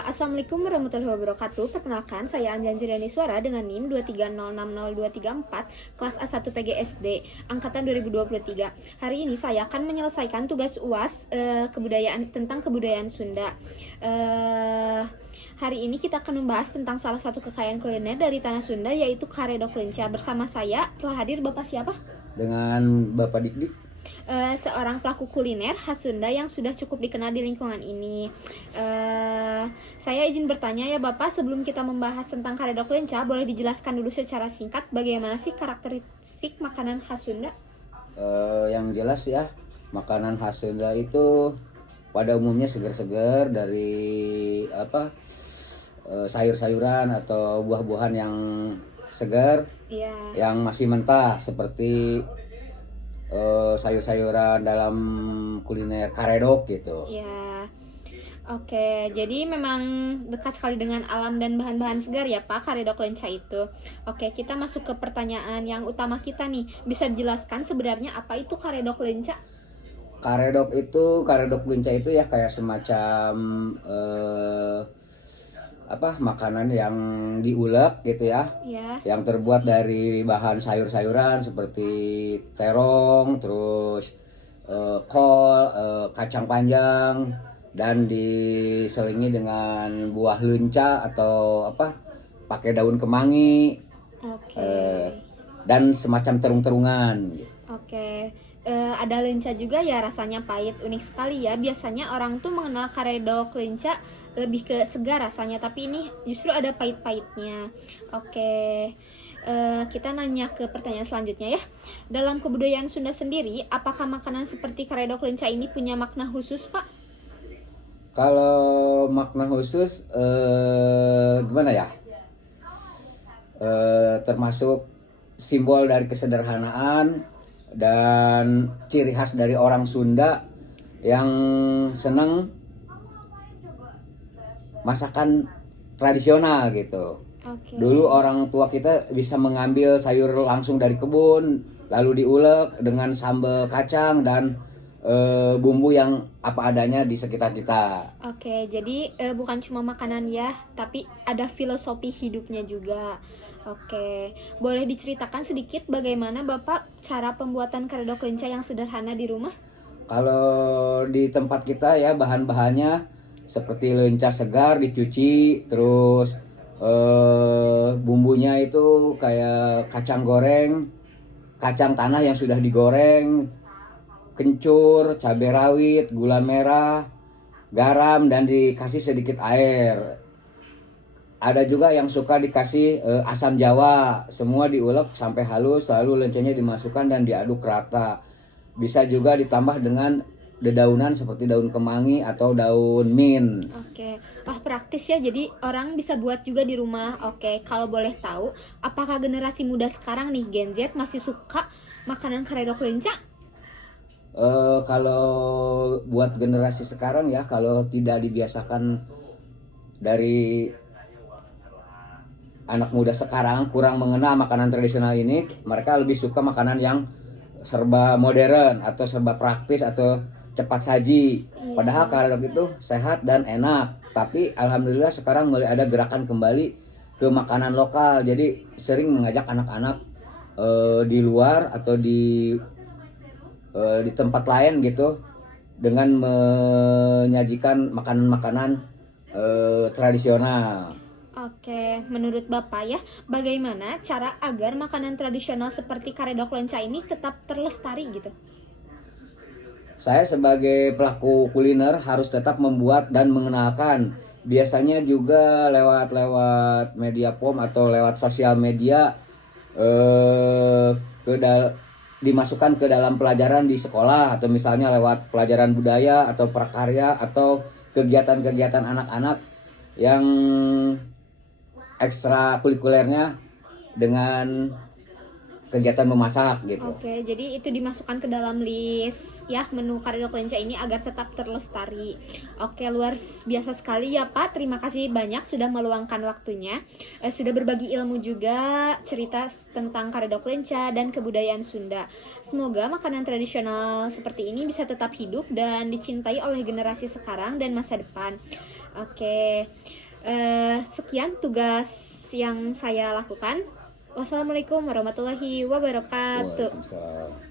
Assalamualaikum warahmatullahi wabarakatuh. Perkenalkan, saya Anjan Jiriani Suara dengan NIM 230600234, kelas A1 PGSD, angkatan 2023. Hari ini saya akan menyelesaikan tugas UAS tentang kebudayaan Sunda. Hari ini kita akan membahas tentang salah satu kekayaan kuliner dari tanah Sunda, yaitu karedok lenca. Bersama saya telah hadir Bapak siapa? Dengan Bapak Dik-Dik. Seorang pelaku kuliner khas Sunda yang sudah cukup dikenal di lingkungan ini. Saya izin bertanya ya Bapak, sebelum kita membahas tentang karedok lenca, boleh dijelaskan dulu secara singkat bagaimana sih karakteristik makanan khas Sunda? Yang jelas ya, makanan khas Sunda itu pada umumnya segar-segar dari sayur-sayuran atau buah-buahan yang segar, yang masih mentah, seperti sayur-sayuran dalam kuliner karedok gitu. Ya, oke. Jadi memang dekat sekali dengan alam dan bahan-bahan segar ya Pak, karedok lenca itu. Oke, kita masuk ke pertanyaan yang utama kita nih. Bisa dijelaskan sebenarnya apa itu karedok lenca? Karedok lenca itu ya kayak semacam makanan yang diulek gitu ya, yang terbuat dari bahan sayur-sayuran seperti terong, terus kol, kacang panjang, dan diselingi dengan buah lenca atau pakai daun kemangi, dan semacam terung-terungan. Ada lenca juga ya, rasanya pahit, unik sekali ya. Biasanya orang tuh mengenal karedok lenca lebih ke segar rasanya, tapi ini justru ada pahit-pahitnya. Kita nanya ke pertanyaan selanjutnya ya. Dalam kebudayaan Sunda sendiri, apakah makanan seperti karedok lenca ini punya makna khusus Pak? Kalau makna khusus gimana ya? Termasuk simbol dari kesederhanaan dan ciri khas dari orang Sunda yang senang masakan tradisional gitu. Dulu orang tua kita bisa mengambil sayur langsung dari kebun, lalu diulek dengan sambal kacang dan bumbu yang apa adanya di sekitar kita. Jadi bukan cuma makanan ya, tapi ada filosofi hidupnya juga. Boleh diceritakan sedikit bagaimana Bapak cara pembuatan karedok lenca yang sederhana di rumah? Kalau di tempat kita ya, bahan-bahannya seperti lenca segar dicuci, terus bumbunya itu kayak kacang goreng, kacang tanah yang sudah digoreng, kencur, cabai rawit, gula merah, garam, dan dikasih sedikit air. Ada juga yang suka dikasih asam jawa. Semua diulek sampai halus, lalu lencanya dimasukkan dan diaduk rata. Bisa juga ditambah dengan dedaunan seperti daun kemangi atau daun mint. Praktis ya, jadi orang bisa buat juga di rumah. Kalau boleh tahu, apakah generasi muda sekarang nih, Gen Z, masih suka makanan karedok lenca? Kalau buat generasi sekarang ya, kalau tidak dibiasakan dari anak muda sekarang, kurang mengenal makanan tradisional ini, mereka lebih suka makanan yang serba modern atau serba praktis atau cepat saji. Padahal karedok itu sehat dan enak. Tapi alhamdulillah sekarang mulai ada gerakan kembali ke makanan lokal. Jadi sering mengajak anak-anak di luar atau di tempat lain gitu, dengan menyajikan makanan-makanan tradisional. Menurut Bapak ya, bagaimana cara agar makanan tradisional seperti karedok lenca ini tetap terlestari gitu? Saya sebagai pelaku kuliner harus tetap membuat dan mengenalkan. Biasanya juga lewat media pom atau lewat sosial media, dimasukkan ke dalam pelajaran di sekolah, atau misalnya lewat pelajaran budaya atau prakarya atau kegiatan-kegiatan anak-anak yang ekstrakurikulernya dengan kegiatan memasak gitu. Jadi itu dimasukkan ke dalam list ya menu karedok lenca ini agar tetap terlestari. Luar biasa sekali ya Pak. Terima kasih banyak sudah meluangkan waktunya, sudah berbagi ilmu juga, cerita tentang karedok lenca dan kebudayaan Sunda. Semoga makanan tradisional seperti ini bisa tetap hidup dan dicintai oleh generasi sekarang dan masa depan. Oke. Sekian tugas yang saya lakukan. Wassalamualaikum warahmatullahi wabarakatuh. Waalaikumsalam.